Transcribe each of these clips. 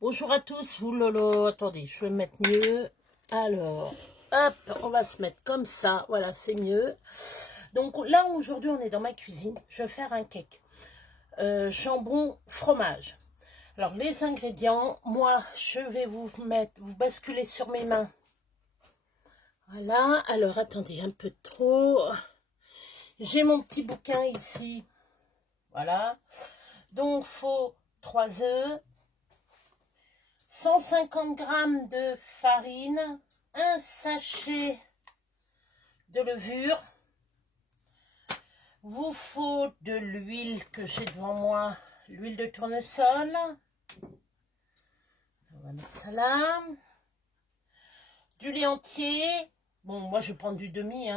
Bonjour à tous, oulolo, attendez, je vais me mettre mieux. Alors, hop, on va se mettre comme ça, voilà, c'est mieux. Donc là, aujourd'hui, on est dans ma cuisine, je vais faire un cake. Jambon, fromage. Alors, les ingrédients, moi, je vais vous basculer sur mes mains. Voilà, alors, attendez, un peu trop. J'ai mon petit bouquin ici, voilà. Donc, faut 3 œufs. 150 g de farine, un sachet de levure, vous faut de l'huile que j'ai devant moi, l'huile de tournesol, on va mettre ça là, du lait entier, bon moi je vais prendre du demi,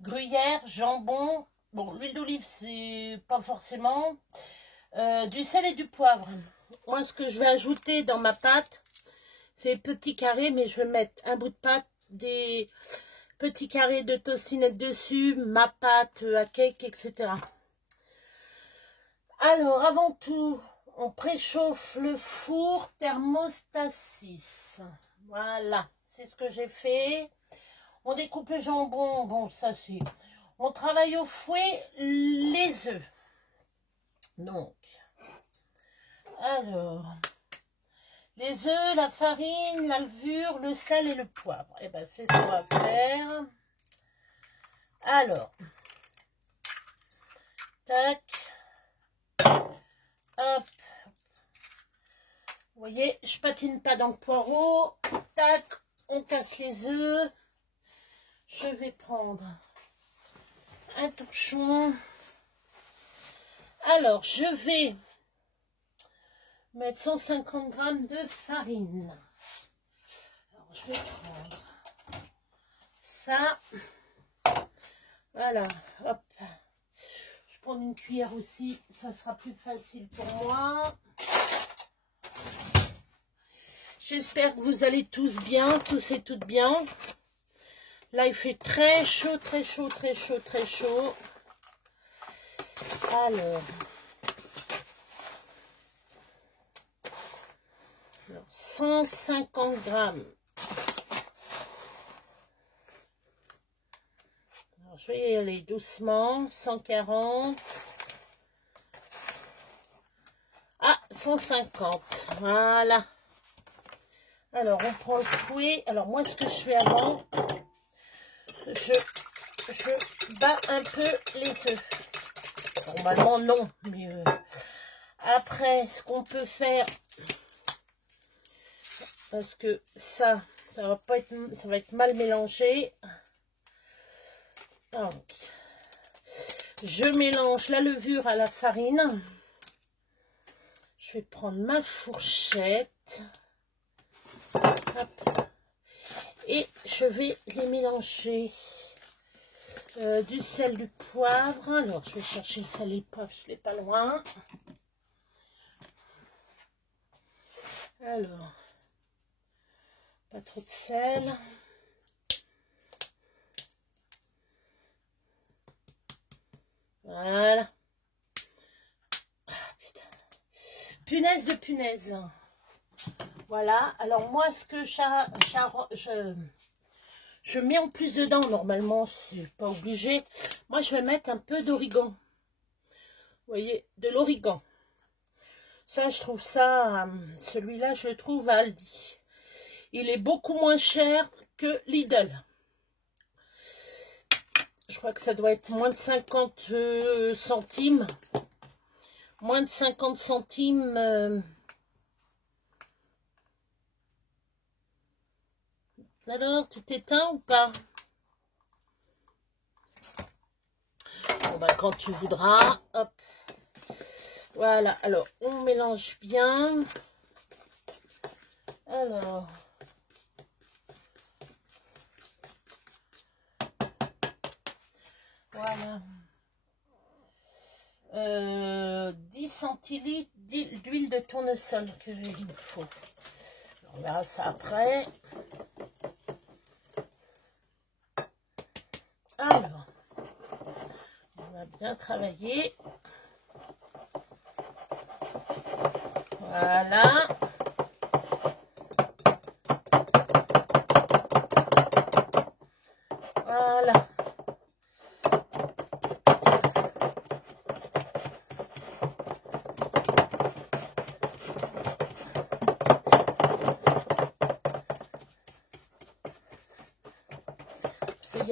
gruyère, jambon, bon l'huile d'olive c'est pas forcément, du sel et du poivre. Moi ce que je vais ajouter dans ma pâte, c'est petits carrés, mais je vais mettre un bout de pâte, des petits carrés de tostinettes dessus, ma pâte à cake, etc. Alors, avant tout, on préchauffe le four thermostat 6. Voilà, c'est ce que j'ai fait. On découpe le jambon, bon, ça c'est... On travaille au fouet les œufs. Donc, alors... Les œufs, la farine, la levure, le sel et le poivre. Et ben c'est ce qu'on va faire. Alors, tac, hop. Vous voyez, je patine pas dans le poireau. Tac, on casse les œufs. Je vais prendre un torchon. Alors, je vais mettre 150 g de farine. Alors, je vais prendre ça. Voilà, hop. Je prends une cuillère aussi, ça sera plus facile pour moi. J'espère que vous allez tous bien, tous et toutes bien. Là, il fait très chaud, très chaud, très chaud, très chaud. Alors 150 g. Alors, je vais y aller doucement. 140. Ah, 150. Voilà. Alors, on prend le fouet. Alors, moi, ce que je fais avant, je bats un peu les œufs. Normalement, non. Mais après, ce qu'on peut faire, parce que ça va pas être, ça va être mal mélangé. Donc, je mélange la levure à la farine. Je vais prendre ma fourchette. Hop. Et je vais les mélanger. Du sel, du poivre. Alors, je vais chercher le sel et le poivre, je l'ai pas loin. Alors, pas trop de sel. Voilà. Ah, putain. Punaise de punaise. Voilà. Alors, moi, ce que je mets en plus dedans, normalement, c'est pas obligé. Moi, je vais mettre un peu d'origan. Vous voyez, de l'origan. Ça, je trouve ça, celui-là, je le trouve à Aldi. Il est beaucoup moins cher que Lidl. Je crois que ça doit être moins de 50 centimes. Moins de 50 centimes. Alors, tout éteint ou pas? Bon, bah, quand tu voudras. Hop. Voilà. Alors, on mélange bien. Alors. Voilà. 10 centilitres d'huile de tournesol que il me faut. On verra ça après. Alors, on va bien travailler. Voilà.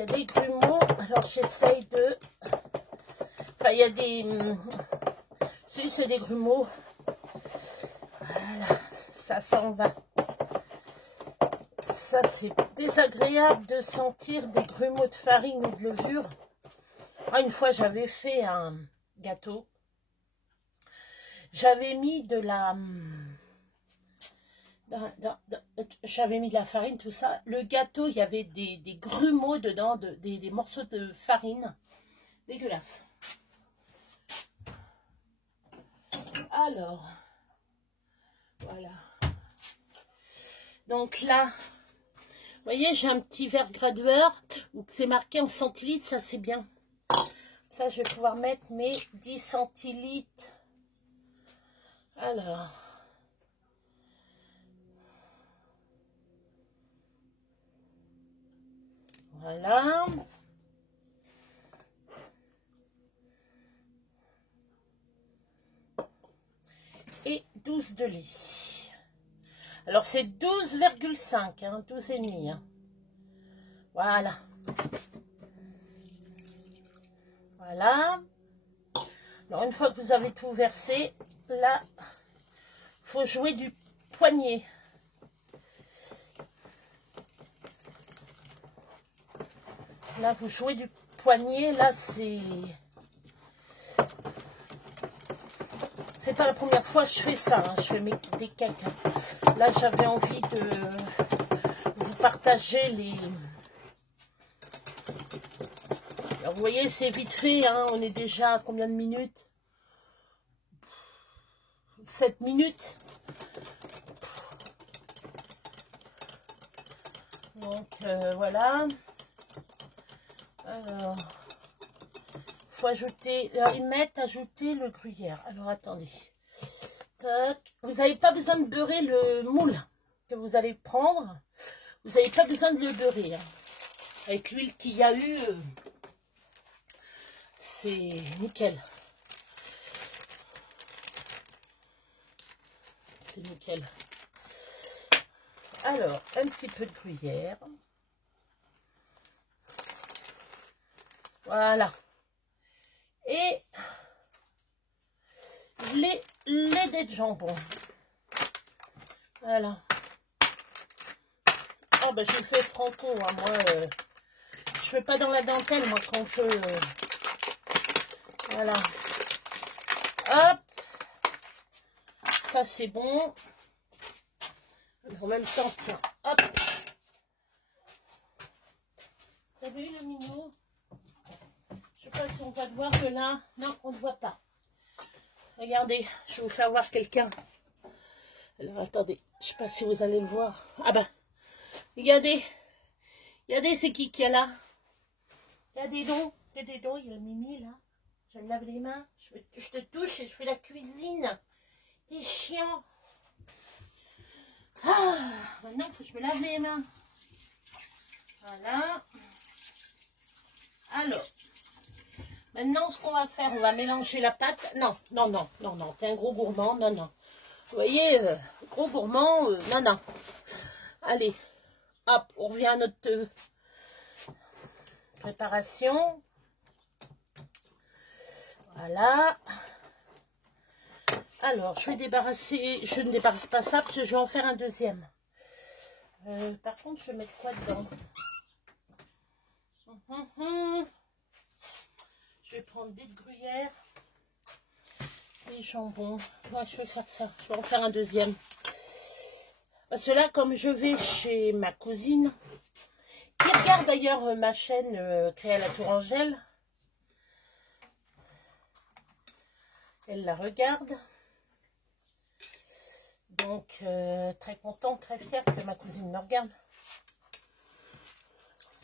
a des grumeaux. Alors, j'essaye de... Enfin, il y a des... Si, c'est des grumeaux. Voilà, ça s'en va. Ça, c'est désagréable de sentir des grumeaux de farine ou de levure. Ah, une fois, j'avais fait un gâteau. J'avais mis de la... J'avais mis de la farine, tout ça. Le gâteau, il y avait des grumeaux dedans, des morceaux de farine. Dégueulasse. Alors, voilà. Donc là, vous voyez, j'ai un petit verre gradueur où c'est marqué en centilitres, ça c'est bien. Ça, je vais pouvoir mettre mes 10 centilitres. Alors, voilà. Et 12 de lait. Alors, c'est 12,5, hein, 12,5. Hein. Voilà. Voilà. Alors, une fois que vous avez tout versé, là, il faut jouer du poignet. Là, vous jouez du poignet. Là, c'est pas la première fois que je fais ça. Hein. Je fais des cakes. Là, j'avais envie de vous partager les... Alors, vous voyez, c'est vite fait. Hein. On est déjà à combien de minutes? 7 minutes. Donc, voilà. Alors, faut ajouter, alors ils mettent ajouter le gruyère. Alors attendez, tac. Vous n'avez pas besoin de beurrer le moule que vous allez prendre. Vous n'avez pas besoin de le beurrer. Hein. Avec l'huile qu'il y a eu, c'est nickel. C'est nickel. Alors, un petit peu de gruyère. Voilà. Et les dés de jambon. Voilà. Ah ben j'ai fait franco, hein. Moi je fais pas dans la dentelle moi quand je... Voilà. Hop. Ça c'est bon. En même temps, tiens, hop. T'as vu le mignon? Je sais pas si on va te voir de là. Non, on ne voit pas. Regardez, je vais vous faire voir quelqu'un. Alors, attendez, je sais pas si vous allez le voir. Ah ben, regardez. Regardez, c'est qui est là? Il y a des dons. Il y a des dons, il y a le Mimi, là. Je me lave les mains. Je te touche et je fais la cuisine. T'es chiant. Ah, maintenant, il faut que je me lave les mains. Voilà. Alors. Maintenant, ce qu'on va faire, on va mélanger la pâte. Non, non, non, non, non. T'es un gros gourmand. Non, non. Vous voyez, gros gourmand. Non, non. Allez. Hop, on revient à notre préparation. Voilà. Alors, je vais débarrasser. Je ne débarrasse pas ça parce que je vais en faire un deuxième. Par contre, je vais mettre quoi dedans? Je vais prendre des gruyères et jambon. Ouais, je vais faire ça. Je vais en faire un deuxième. Parce que là, comme je vais chez ma cousine, qui regarde d'ailleurs ma chaîne Créer à la Tourangelle, elle la regarde. Donc, très contente, très fière que ma cousine me regarde.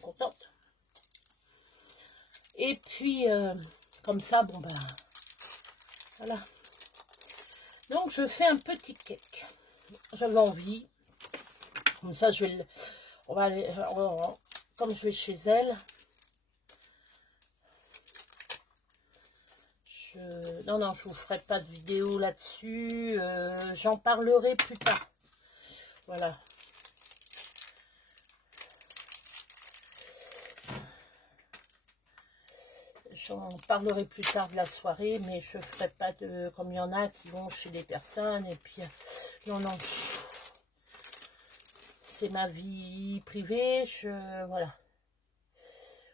Contente. Et puis, comme ça, bon, bah, voilà. Donc, je fais un petit cake. J'avais envie. Comme ça, je vais on va aller, comme je vais chez elle. Non, non, je vous ferai pas de vidéo là-dessus. J'en parlerai plus tard. Voilà. J'en parlerai plus tard de la soirée, mais je ne ferai pas de... Comme il y en a qui vont chez des personnes, et puis... Non, non. C'est ma vie privée, voilà.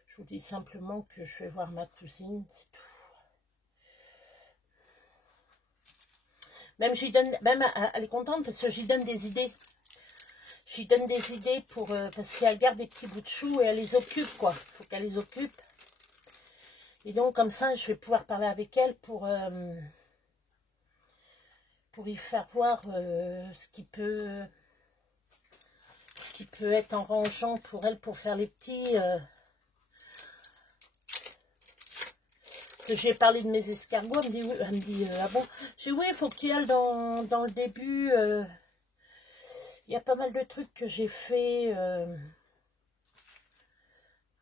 Je vous dis simplement que je vais voir ma cousine, c'est tout. Même j'y donne... Même elle est contente parce que j'y donne des idées. J'y donne des idées pour... parce qu'elle garde des petits bouts de choux et elle les occupe, quoi. Il faut qu'elle les occupe. Et donc, comme ça, je vais pouvoir parler avec elle pour y faire voir ce qui peut être enrangeant pour elle, pour faire les petits. Parce que j'ai parlé de mes escargots, elle me dit ah bon? J'ai dit oui, il faut qu'il y aille dans le début. Il y a pas mal de trucs que j'ai fait.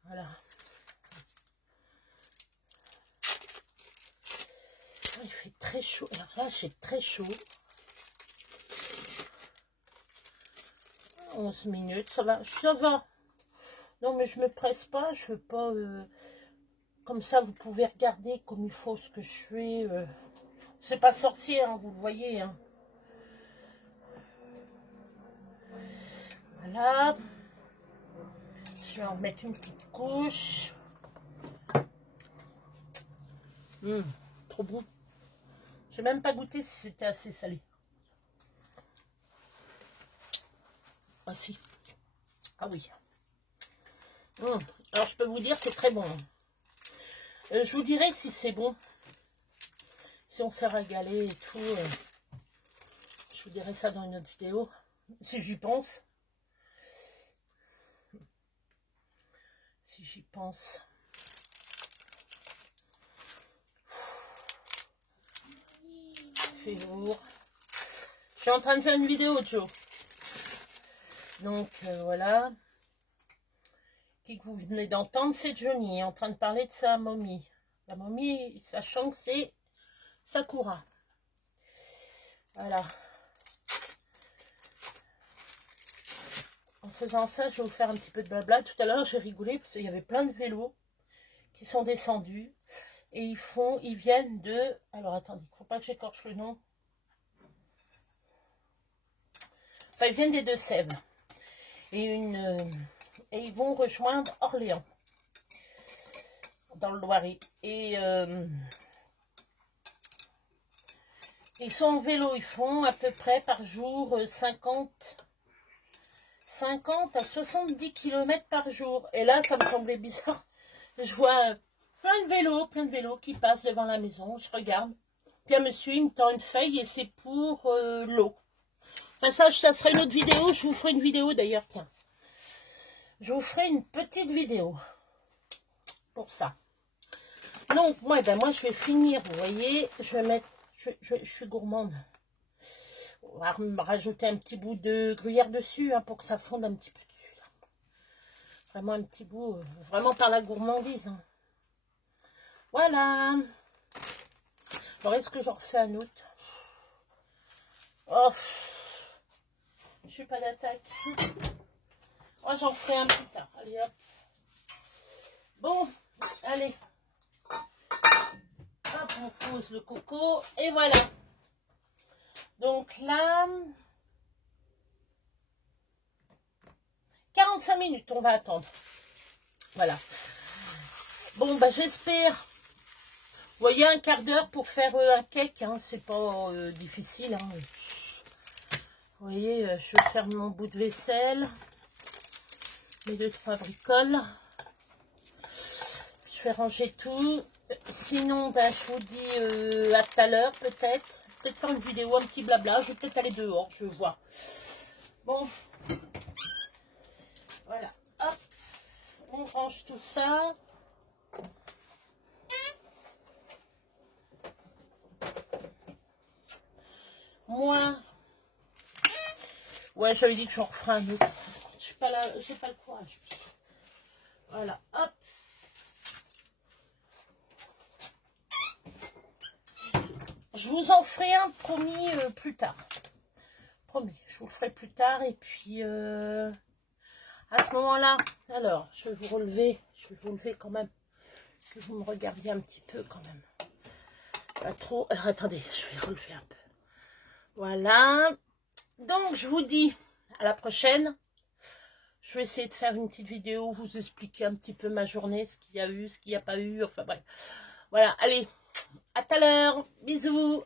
Voilà. Il fait très chaud. Alors là, j'ai très chaud. 11 minutes, ça va, ça va. Non, mais je me presse pas, je veux pas... comme ça, vous pouvez regarder comme il faut ce que je fais. C'est pas sorcier, hein, vous le voyez. Hein. Voilà. Je vais en mettre une petite couche. Trop bon. J'ai même pas goûté si c'était assez salé. Ah si. Ah oui. Alors je peux vous dire c'est très bon. Je vous dirai si c'est bon. Si on s'est régalé et tout. Je vous dirai ça dans une autre vidéo. Si j'y pense. Si j'y pense. C'est lourd. Je suis en train de faire une vidéo, Joe. Donc, voilà. Qui que vous venez d'entendre, c'est Johnny, en train de parler de sa momie. La momie, sachant que c'est Sakura. Voilà. En faisant ça, je vais vous faire un petit peu de blabla. Tout à l'heure, j'ai rigolé parce qu'il y avait plein de vélos qui sont descendus. Et ils viennent de... Alors, attendez, il ne faut pas que j'écorche le nom. Enfin, ils viennent des Deux-Sèvres. Et ils vont rejoindre Orléans. Dans le Loiret. Et ils sont en vélo. Ils font à peu près par jour 50 à 70 km par jour. Et là, ça me semblait bizarre. Je vois plein de vélos qui passent devant la maison. Je regarde. Puis un monsieur, il me tend une feuille et c'est pour l'eau. Enfin, ça serait une autre vidéo. Je vous ferai une vidéo d'ailleurs, tiens. Je vous ferai une petite vidéo pour ça. Donc, moi, je vais finir, vous voyez. Je vais mettre... Je suis gourmande. On va rajouter un petit bout de gruyère dessus, hein, pour que ça fonde un petit peu dessus. Là. Vraiment un petit bout, vraiment par la gourmandise. Hein. Voilà. Alors, est-ce que j'en refais un autre? Oh, je suis pas d'attaque. Oh, j'en ferai un plus tard. Allez, hop. Bon, allez. Hop, on pose le coco. Et voilà. Donc là, 45 minutes, on va attendre. Voilà. Bon, j'espère. Vous voyez, un quart d'heure pour faire un cake, hein, c'est pas difficile. Hein. Vous voyez, je vais faire mon bout de vaisselle. Mes 2-3 bricoles. Je vais ranger tout. Sinon, je vous dis à tout à l'heure, peut-être. Peut-être faire une vidéo, un petit blabla. Je vais peut-être aller dehors, je vois. Bon. Voilà. Hop. On range tout ça. Moi. Ouais, j'avais dit que j'en referai un autre. Je suis pas là, j'ai pas le courage. Voilà. Hop. Je vous en ferai un, promis, plus tard. Promis, je vous le ferai plus tard. Et puis, à ce moment-là, alors, je vais vous relever quand même. que vous me regardiez un petit peu quand même. Pas trop. Alors attendez, je vais relever un peu. Voilà. Donc je vous dis à la prochaine. Je vais essayer de faire une petite vidéo, vous expliquer un petit peu ma journée, ce qu'il y a eu, ce qu'il n'y a pas eu, enfin bref. Voilà, allez, à tout à l'heure, bisous.